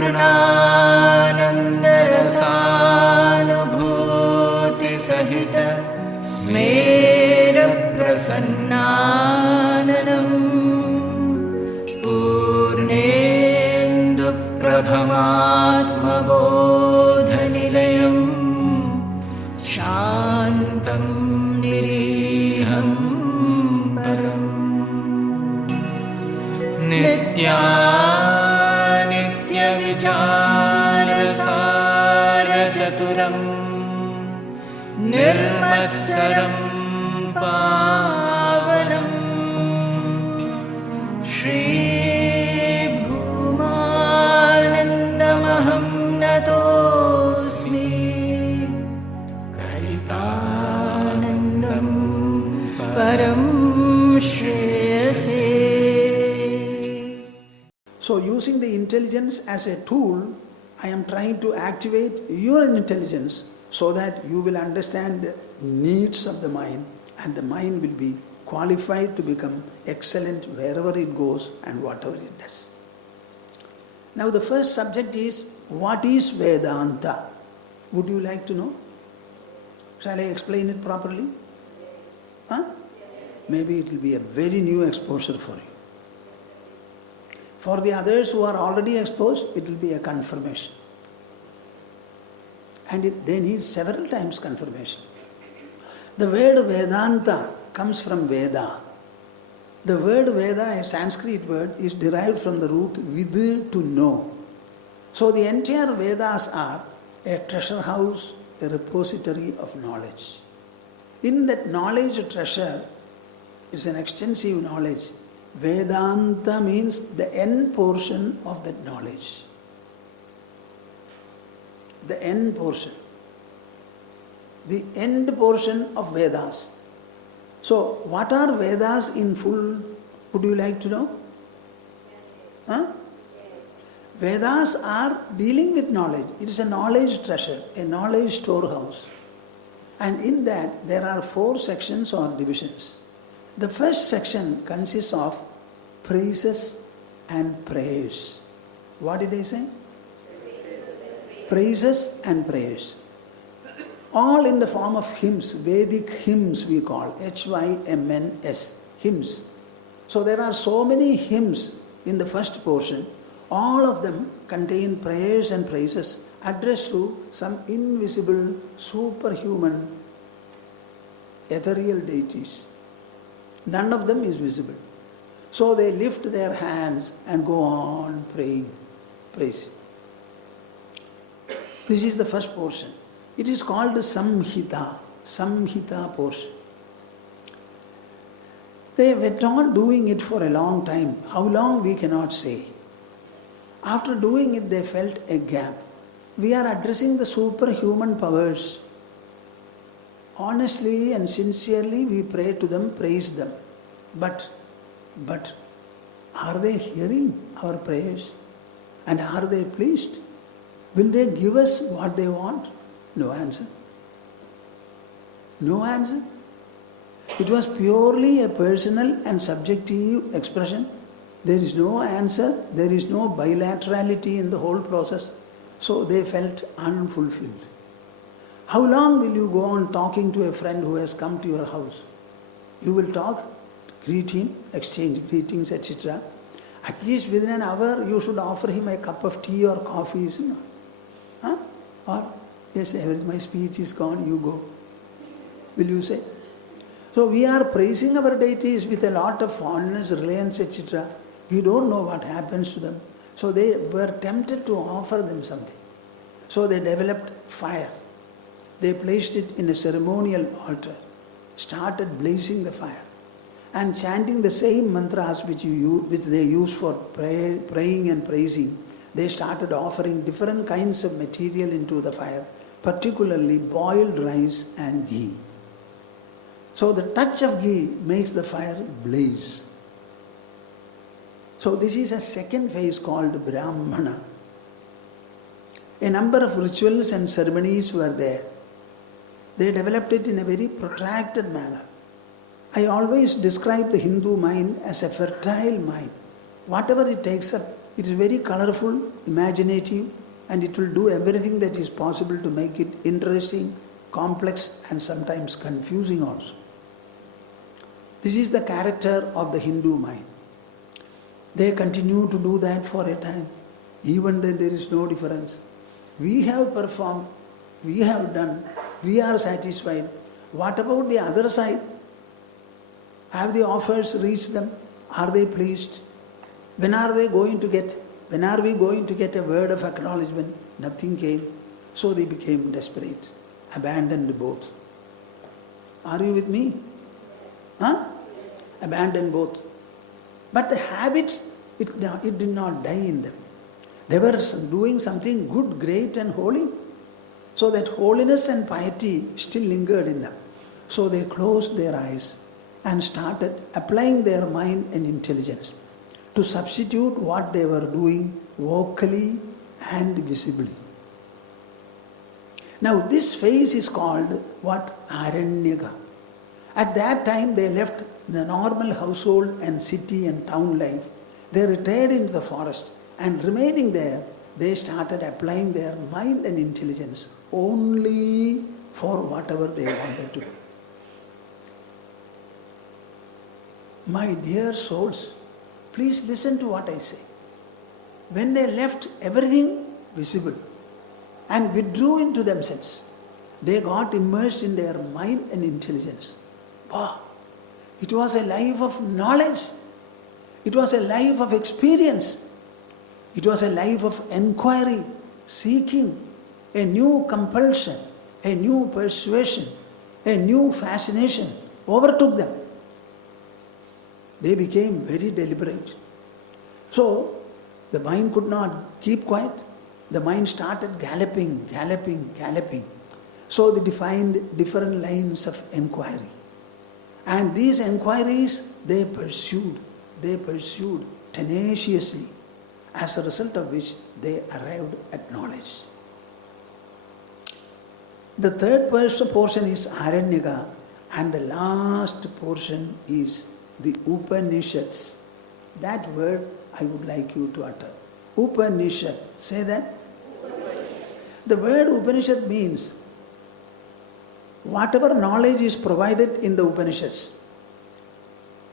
पूर्णानन्दरसानुभूतिसहित स्मेरप्रसन्नाननम् पूर्णेन्दुप्रभमात्मबोधनिलयम् शान्तं निरीहं परम् नित्यविचारसारचतुरम् निर्मत्सरं पावनम् श्रीभूमानन्दमहं नतोऽस्मि कलितानन्दं परं श्रेयसे. So using the intelligence as a tool, I am trying to activate your intelligence so that you will understand the needs of the mind and the mind will be qualified to become excellent wherever it goes and whatever it does. Now the first subject is, what is Vedanta? Would you like to know? Shall I explain it properly? Huh? Maybe it will be a very new exposure for you. For the others who are already exposed, it will be a confirmation. And they need several times confirmation. The word Vedanta comes from Veda. The word Veda, a Sanskrit word, is derived from the root vid, to know. So the entire Vedas are a treasure house, a repository of knowledge. In that knowledge treasure is an extensive knowledge. Vedanta means the end portion of that knowledge. The end portion. The end portion of Vedas. So, what are Vedas in full? Would you like to know? Huh? Vedas are dealing with knowledge. It is a knowledge treasure, a knowledge storehouse. And in that, there are 4 sections or divisions. The first section consists of praises and prayers. What did I say? Praises and prayers. All in the form of hymns, Vedic hymns we call, H-Y-M-N-S, hymns. So there are so many hymns in the first portion. All of them contain prayers and praises addressed to some invisible, superhuman, ethereal deities. None of them is visible. So they lift their hands and go on praying, praising. This is the first portion. It is called Samhita portion. They were not doing it for a long time. How long we cannot say. After doing it, they felt a gap. We are addressing the superhuman powers. Honestly and sincerely we pray to them, praise them. But are they hearing our prayers? And are they pleased? Will they give us what they want? No answer. No answer. It was purely a personal and subjective expression. There is no answer. There is no bilaterality in the whole process. So they felt unfulfilled. How long will you go on talking to a friend who has come to your house? You will talk, greet him, exchange greetings, etc. At least within an hour you should offer him a cup of tea or coffee. Huh? Or, yes, my speech is gone, you go. Will you say? So we are praising our deities with a lot of fondness, reliance, etc. We don't know what happens to them. So they were tempted to offer them something. So they developed fire. They placed it in a ceremonial altar, started blazing the fire, and chanting the same mantras which they use for praying and praising. They started offering different kinds of material into the fire, particularly boiled rice and ghee. So the touch of ghee makes the fire blaze. So this is a second phase called Brahmana. A number of rituals and ceremonies were there. They developed it in a very protracted manner. I always describe the Hindu mind as a fertile mind. Whatever it takes up, It is very colorful, imaginative, and it will do everything that is possible to make it interesting, complex, and sometimes confusing also. This is the character of the Hindu mind. They continue to do that for a time, even then there is no difference. We have performed, we have done, we are satisfied. What about the other side? Have the offers reached them? Are they pleased? When are we going to get a word of acknowledgement? Nothing came. So they became desperate, abandoned both. Are you with me? Huh? Abandoned both. But the habit, it did not die in them. They were doing something good, great and holy. So that holiness and piety still lingered in them. So they closed their eyes and started applying their mind and intelligence to substitute what they were doing vocally and visibly. Now this phase is called what? Aranyaka. At that time they left the normal household and city and town life. They retired into the forest, and remaining there, they started applying their mind and intelligence only for whatever they wanted to do. My dear souls, please listen to what I say. When they left everything visible and withdrew into themselves, they got immersed in their mind and intelligence. Wow! It was a life of knowledge. It was a life of experience. It was a life of enquiry, seeking, a new compulsion, a new persuasion, a new fascination overtook them. They became very deliberate. So, the mind could not keep quiet. The mind started galloping. So they defined different lines of enquiry. And these enquiries, they pursued tenaciously, as a result of which they arrived at knowledge. The third portion is Aranyaka, and the last portion is the Upanishads. That word I would like you to utter. Upanishad. Say that. The word Upanishad means whatever knowledge is provided in the Upanishads,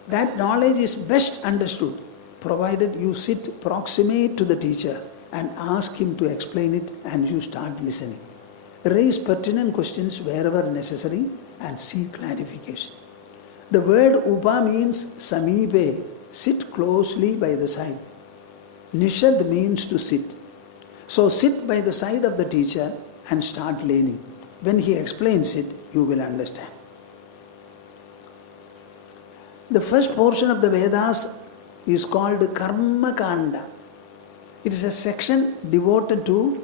that knowledge is best understood provided you sit proximate to the teacher and ask him to explain it and you start listening. Raise pertinent questions wherever necessary and seek clarification. The word Upa means Samipe, sit closely by the side. Nishad means to sit. So sit by the side of the teacher and start learning. When he explains it, you will understand. The first portion of the Vedas is called Karma Kanda. It is a section devoted to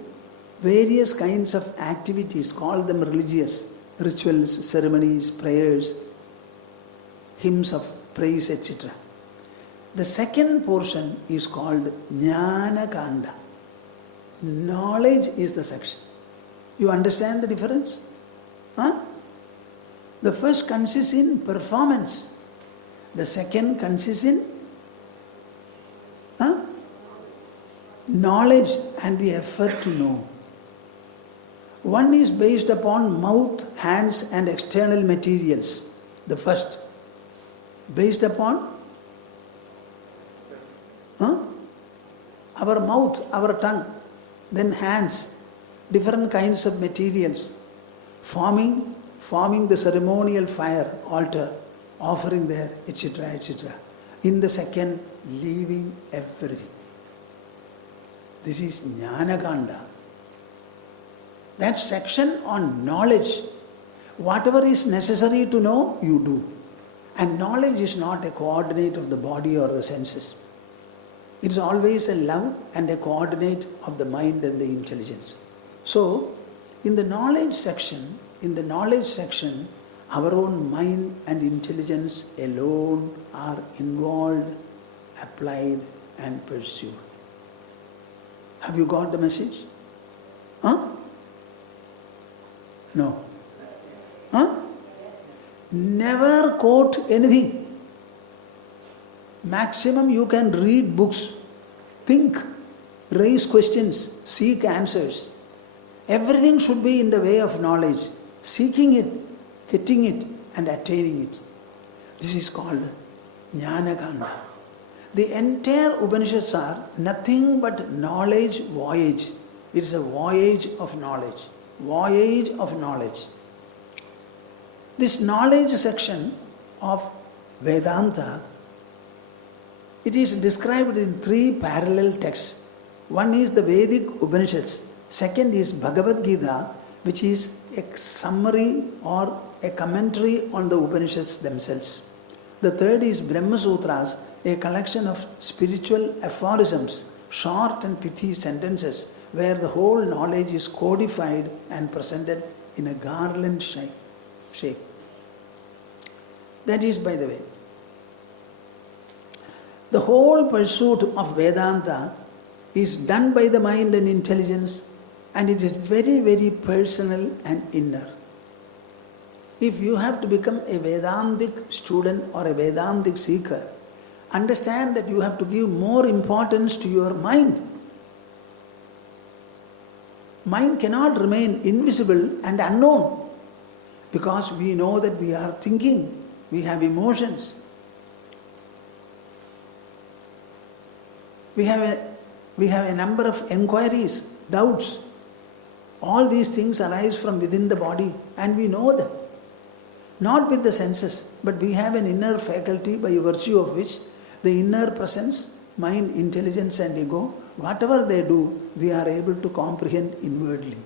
various kinds of activities, call them religious, rituals, ceremonies, prayers, hymns of praise, etc. The second portion is called Jnana Kanda. Knowledge is the section. You understand the difference? Huh? The first consists in performance. The second consists in knowledge and the effort to know. One is based upon mouth, hands and external materials. The first. Based upon our mouth, our tongue, then hands, different kinds of materials, forming the ceremonial fire, altar, offering there, etc., etc. In the second, leaving everything. This is Jnana Kanda. That section on knowledge, whatever is necessary to know, you do. And knowledge is not a coordinate of the body or the senses. It's always a love and a coordinate of the mind and the intelligence. So, in the knowledge section, our own mind and intelligence alone are involved, applied and pursued. Have you got the message? No. Never quote anything. Maximum you can read books. think, raise questions, seek answers. Everything should be in the way of knowledge, seeking it, getting it, and attaining it. This is called Jnana-kanda. The entire Upanishads are nothing but knowledge voyage. It is a voyage of knowledge. Voyage of knowledge. This knowledge section of Vedanta, it is described in 3 parallel texts. One is the Vedic Upanishads. Second is Bhagavad Gita, which is a summary or a commentary on the Upanishads themselves. The third is Brahma Sutras, a collection of spiritual aphorisms, short and pithy sentences, where the whole knowledge is codified and presented in a garland shape. That is, by the way, the whole pursuit of Vedanta is done by the mind and intelligence, and it is very, very personal and inner. If you have to become a Vedantic student or a Vedantic seeker, understand that you have to give more importance to your mind. Mind cannot remain invisible and unknown, because we know that we are thinking, we have emotions. We have a number of enquiries, doubts. All these things arise from within the body, and we know them. Not with the senses, but we have an inner faculty by virtue of which the inner presence, mind, intelligence and ego, whatever they do, we are able to comprehend inwardly.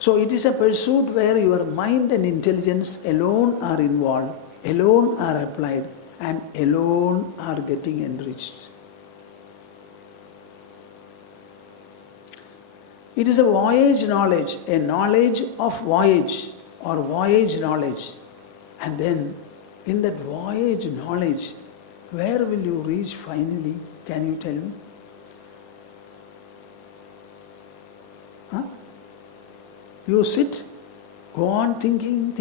So it is a pursuit where your mind and intelligence alone are involved, alone are applied, and alone are getting enriched. It is a voyage knowledge, a knowledge of voyage or voyage knowledge. And then in that voyage knowledge, where will you reach finally? Can you tell me? Huh? You sit, go on thinking,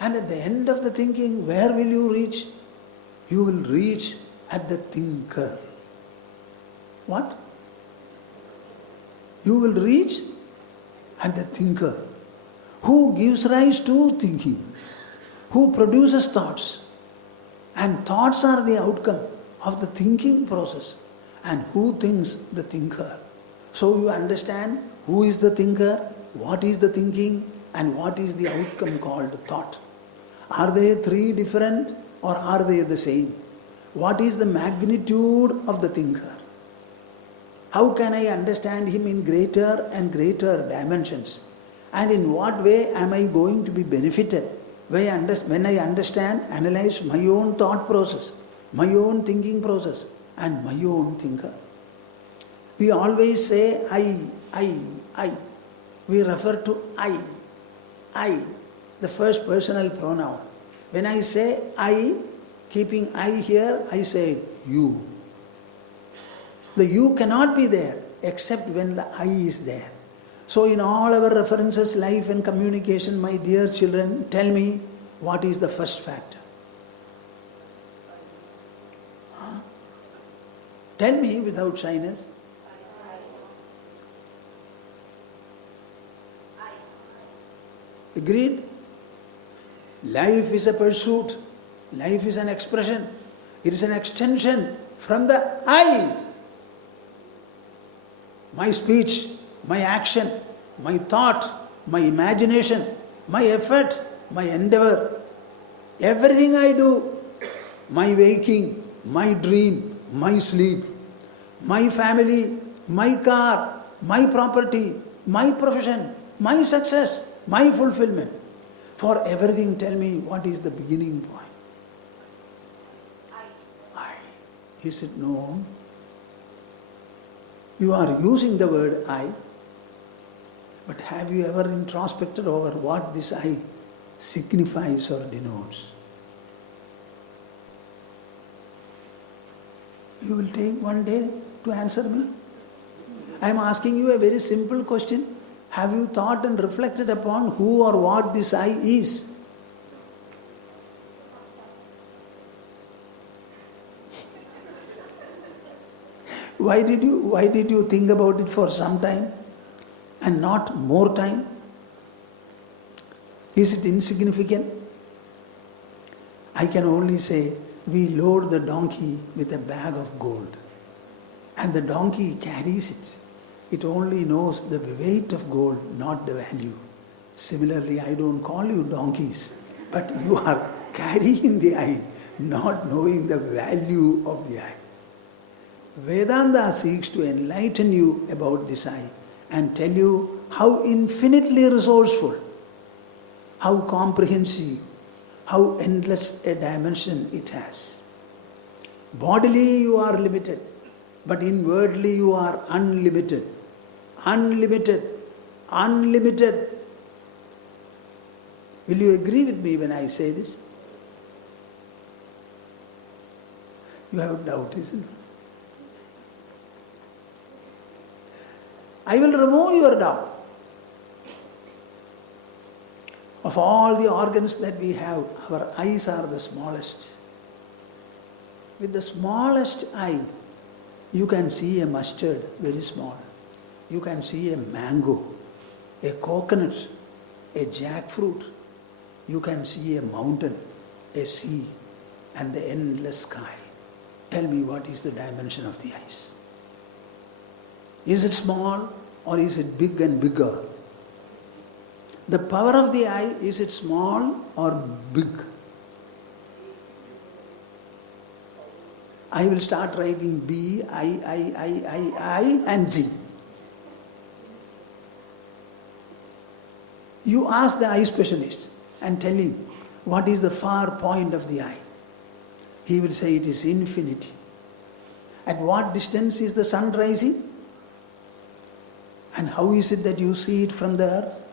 and at the end of the thinking, where will you reach? You will reach at the thinker. What? You will reach at the thinker, who gives rise to thinking, who produces thoughts, and thoughts are the outcome of the thinking process, and who thinks? The thinker. So you understand who is the thinker, what is the thinking, and what is the outcome called thought. Are they 3 different or are they the same? What is the magnitude of the thinker? How can I understand him in greater and greater dimensions? And in what way am I going to be benefited when I understand, analyze my own thought process, my own thinking process, and my own thinker? We always say I. We refer to I, the first personal pronoun. When I say I, keeping I here, I say you. The you cannot be there except when the I is there. So in all our references, life and communication, my dear children, tell me, what is the first factor? Huh? Tell me without shyness. Agreed? Life is a pursuit. Life is an expression. It is an extension from the I. My speech, my action, my thought, my imagination, my effort, my endeavor, everything I do, my waking, my dream, my sleep, my family, my car, my property, my profession, my success, my fulfillment. For everything, tell me, what is the beginning point? I. Is it known? You are using the word I, but have you ever introspected over what this I signifies or denotes? You will take one day to answer me. I am asking you a very simple question. Have you thought and reflected upon who or what this I is? Why did you think about it for some time and not more time? Is it insignificant? I can only say, we load the donkey with a bag of gold and the donkey carries it. It only knows the weight of gold, not the value. Similarly, I don't call you donkeys, but you are carrying the eye, not knowing the value of the eye. Vedanta seeks to enlighten you about this eye and tell you how infinitely resourceful, how comprehensive, how endless a dimension it has. Bodily you are limited, but inwardly you are unlimited. Unlimited. Unlimited. Will you agree with me when I say this? You have doubt, isn't it? I will remove your doubt. Of all the organs that we have, our eyes are the smallest. With the smallest eye, you can see a mustard, very small. You can see a mango, a coconut, a jackfruit. You can see a mountain, a sea, and the endless sky. Tell me, what is the dimension of the eyes? Is it small or is it big and bigger? The power of the eye, is it small or big? I will start writing B, I, and G. You ask the eye specialist and tell him what is the far point of the eye. He will say it is infinity. At what distance is the sun rising? And how is it that you see it from the earth?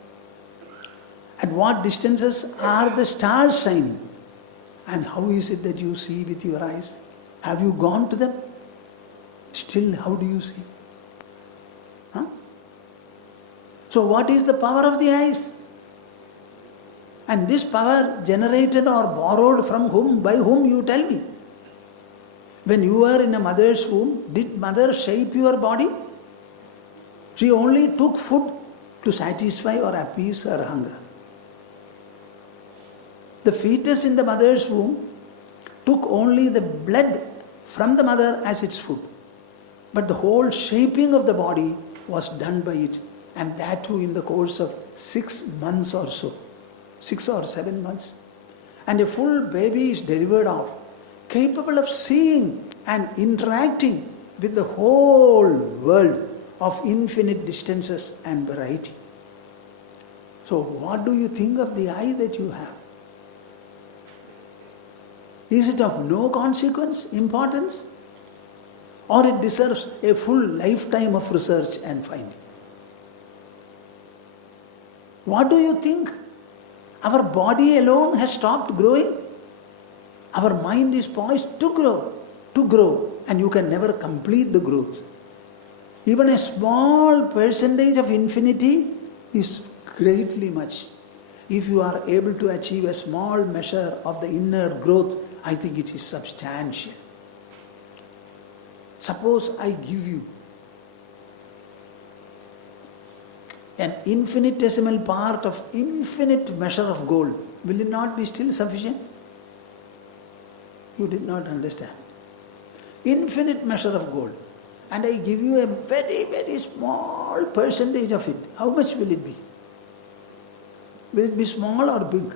At what distances are the stars shining? And how is it that you see with your eyes? Have you gone to them? Still, how do you see? Huh? So what is the power of the eyes? And this power generated or borrowed from whom, by whom, you tell me. When you were in a mother's womb, did mother shape your body? She only took food to satisfy or appease her hunger. The fetus in the mother's womb took only the blood from the mother as its food. But the whole shaping of the body was done by it, and that too in the course of 6 months or so. 6 or 7 months. And a full baby is delivered out, capable of seeing and interacting with the whole world of infinite distances and variety. So what do you think of the eye that you have? Is it of no consequence, importance? Or it deserves a full lifetime of research and finding? What do you think? Our body alone has stopped growing. Our mind is poised to grow, and you can never complete the growth. Even a small percentage of infinity is greatly much. If you are able to achieve a small measure of the inner growth, I think it is substantial. Suppose I give you an infinitesimal part of infinite measure of gold. Will it not be still sufficient? You did not understand. Infinite measure of gold. And I give you a very, very small percentage of it. How much will it be? Will it be small or big?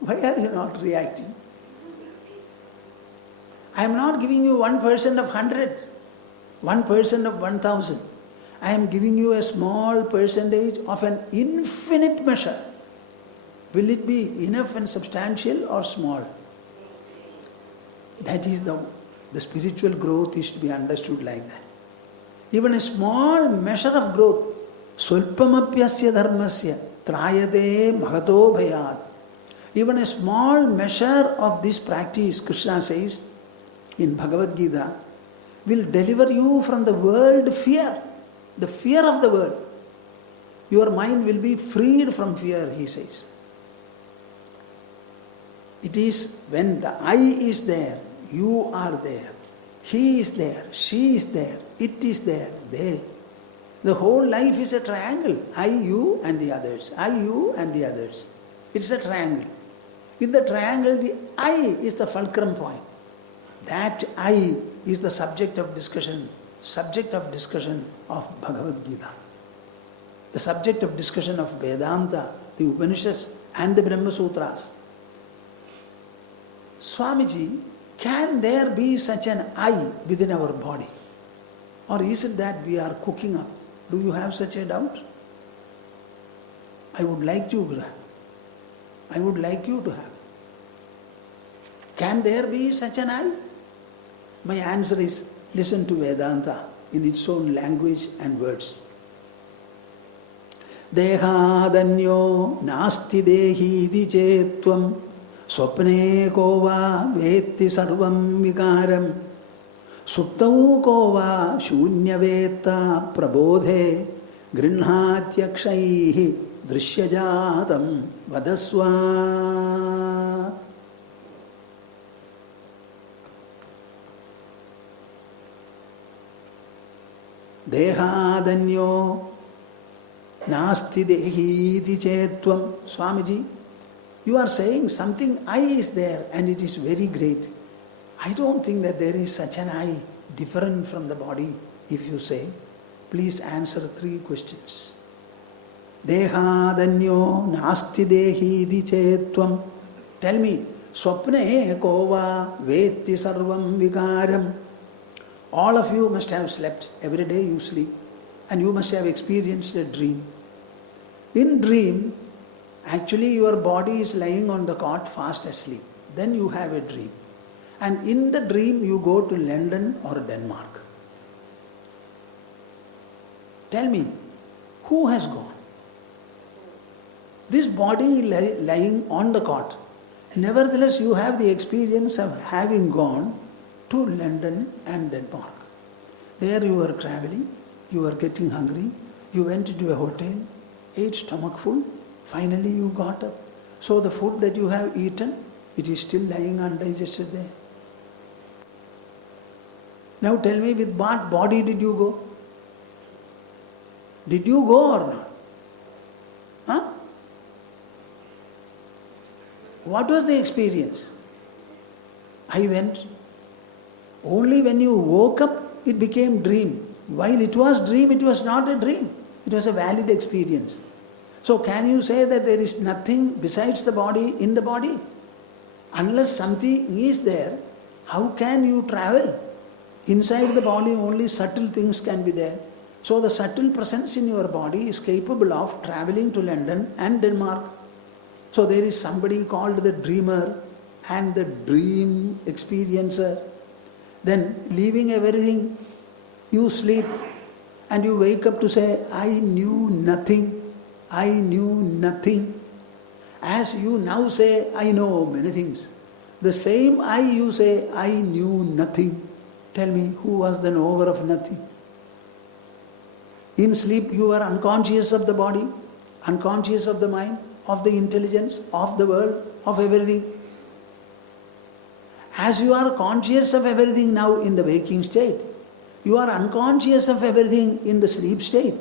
Why are you not reacting? I am not giving you 1% of 100, 1% of 1,000. I am giving you a small percentage of an infinite measure. Will it be enough and substantial or small? That is the spiritual growth is to be understood like that. Even a small measure of growth, swalpamapyasya dharmasya trayate magato bhayat. Even a small measure of this practice, Krishna says in Bhagavad Gita, will deliver you from the world fear, the fear of the world. Your mind will be freed from fear, he says. It is when the I is there, you are there, he is there, she is there, it is there, they. The whole life is a triangle. I, you and the others. I, you and the others. It's a triangle. In the triangle, the I is the fulcrum point. That I is the subject of discussion of Bhagavad Gita. The subject of discussion of Vedanta, the Upanishads and the Brahma Sutras. Swamiji, can there be such an I within our body? Or is it that we are cooking up? Do you have such a doubt? I would like you to have. I would like you to have. Can there be such an I? My answer is, listen to Vedanta in its own language and words. Dehadanyo nasti dehidi chetvam swapne ko va vetti sarvam vikaram suptau ko va shunyaveta prabodhe grinhatyakshaihi drishyajatam vadasva. Dehadanyo nasti dehiti chetvam. Swamiji, you are saying something I is there and it is very great. I don't think that there is such an I different from the body. If you say, please answer 3 questions. Dehadanyo nasti dehiti chetvam. Tell me, swapne kova vetti sarvam vikaram. All of you must have slept. Every day you sleep. And you must have experienced a dream. In dream, actually your body is lying on the cot fast asleep. Then you have a dream. And in the dream you go to London or Denmark. Tell me, who has gone? This body lying on the cot. Nevertheless, you have the experience of having gone to London and Denmark. There you were traveling, you were getting hungry, you went into a hotel, ate stomach full, finally you got up. So the food that you have eaten, it is still lying undigested there. Now tell me, with what body did you go? Did you go or not? Huh? What was the experience? I went. Only when you woke up, it became dream. While it was dream, it was not a dream. It was a valid experience. So can you say that there is nothing besides the body in the body? Unless something is there, how can you travel? Inside the body only subtle things can be there. So the subtle presence in your body is capable of traveling to London and Denmark. So there is somebody called the dreamer and the dream experiencer. Then leaving everything, you sleep and you wake up to say, I knew nothing, I knew nothing. As you now say, I know many things. The same I you say, I knew nothing. Tell me, who was the knower of nothing? In sleep you are unconscious of the body, unconscious of the mind, of the intelligence, of the world, of everything. As you are conscious of everything now in the waking state, you are unconscious of everything in the sleep state.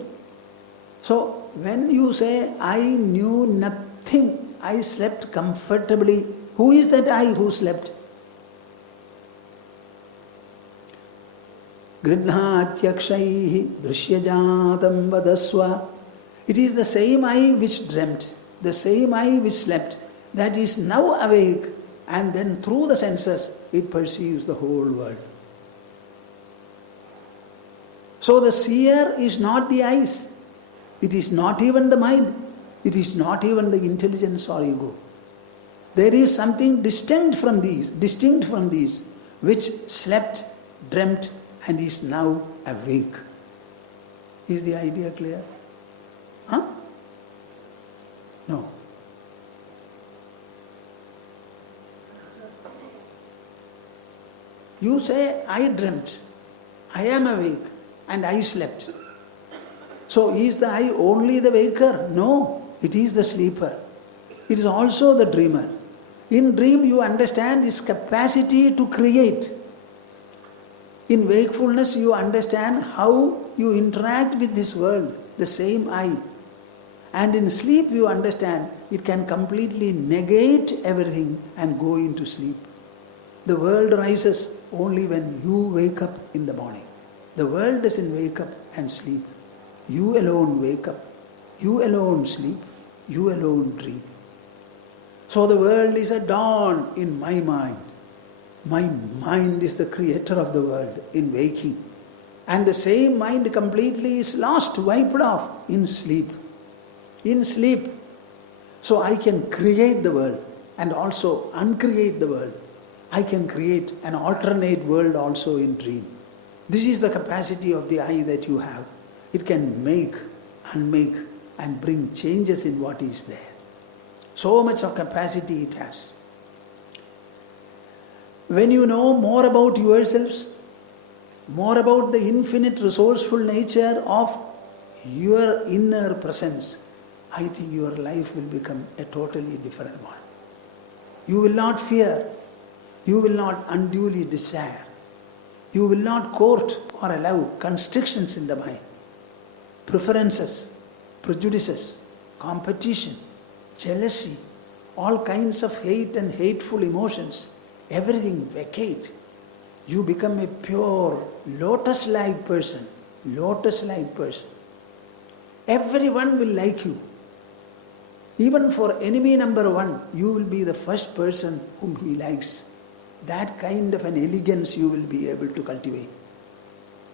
So when you say, I knew nothing, I slept comfortably, who is that I who slept? Gridhatyakshaihi drishyajatam vadasva. It is the same I which dreamt, the same I which slept, that is now awake, and then through the senses it perceives the whole world. So the seer is not the eyes, it is not even the mind, it is not even the intelligence or ego. There is something distinct from these, which slept, dreamt, and is now awake. Is the idea clear? Huh? No. You say, I dreamt, I am awake, and I slept. So is the I only the waker? No, it is the sleeper. It is also the dreamer. In dream you understand its capacity to create. In wakefulness you understand how you interact with this world, the same I. And in sleep you understand it can completely negate everything and go into sleep. The world rises only when you wake up in the morning. The world doesn't wake up and sleep. You alone wake up. You alone sleep. You alone dream. So the world is a dawn in my mind. My mind is the creator of the world in waking. And the same mind completely is lost, wiped off in sleep. In sleep. So I can create the world and also uncreate the world. I can create an alternate world also in dream. This is the capacity of the I that you have. It can make, unmake, and bring changes in what is there. So much of capacity it has. When you know more about yourselves, more about the infinite resourceful nature of your inner presence, I think your life will become a totally different one. You will not fear. You will not unduly desire. You will not court or allow constrictions in the mind. Preferences, prejudices, competition, jealousy, all kinds of hate and hateful emotions, everything vacate. You become a pure, lotus-like person. Lotus-like person. Everyone will like you. Even for enemy number one, you will be the first person whom he likes. That kind of an elegance you will be able to cultivate.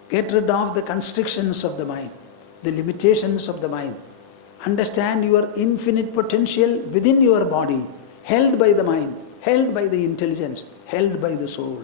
Get rid of the constrictions of the mind, the limitations of the mind. Understand your infinite potential within your body, held by the mind, held by the intelligence, held by the soul.